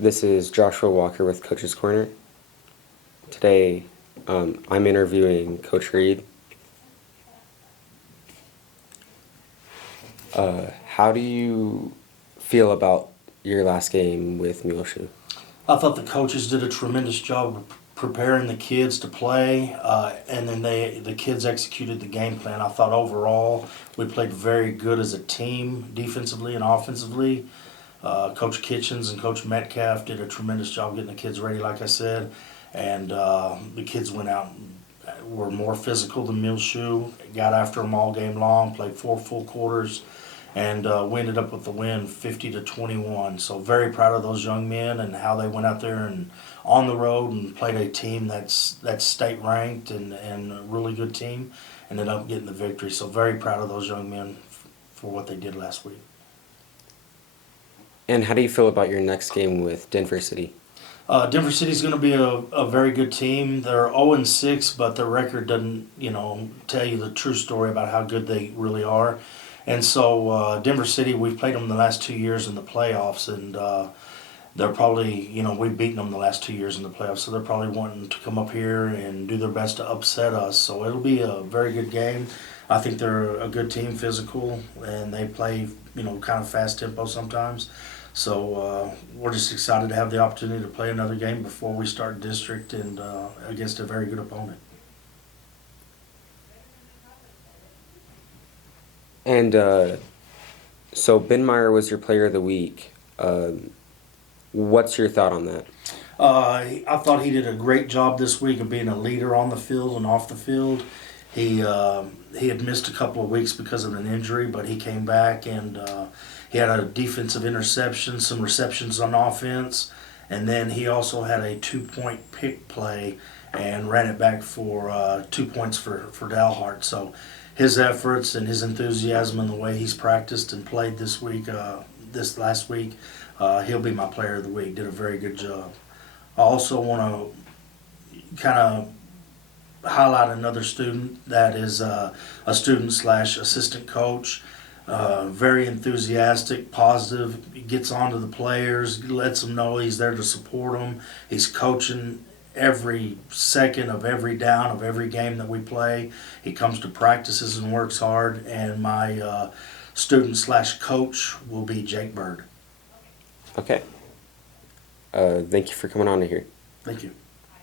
This is Joshua Walker with Coach's Corner. Today, I'm interviewing Coach Reed. How do you feel about your last game with Muleshoe? I thought the coaches did a tremendous job of preparing the kids to play, and then the kids executed the game plan. I thought overall we played very good as a team, defensively and offensively. Coach Kitchens and Coach Metcalf did a tremendous job getting the kids ready, like I said, and the kids went out and were more physical than Muleshoe, got after them all game long, played 4 full quarters, and we ended up with the win 50-21. So very proud of those young men and how they went out there and on the road and played a team that's state ranked and a really good team, and ended up getting the victory. So very proud of those young men for what they did last week. And how do you feel about your next game with Denver City? Denver City's going to be a very good team. They're 0-6, but their record doesn't, tell you the true story about how good they really are. And so Denver City, we've played them the last 2 years in the playoffs, and they're probably, we've beaten them the last 2 years in the playoffs, so they're probably wanting to come up here and do their best to upset us. So it'll be a very good game. I think they're a good team, physical, and they play, kind of fast tempo sometimes. So we're just excited to have the opportunity to play another game before we start district and against a very good opponent. And so Ben Meyer was your player of the week. What's your thought on that? I thought he did a great job this week of being a leader on the field and off the field. He had missed a couple of weeks because of an injury, but he came back and he had a defensive interception, some receptions on offense, and then he also had a 2-point pick play and ran it back for 2 points for Dalhart. So his efforts and his enthusiasm and the way he's practiced and played this week, this last week, he'll be my player of the week. Did a very good job. I also want to kind of highlight another student that is a student slash assistant coach. Very enthusiastic, positive. He gets on to the players, lets them know he's there to support them. He's coaching every second of every down of every game that we play. He comes to practices and works hard. And my student slash coach will be Jake Bird. Okay. Thank you for coming on to here. Thank you.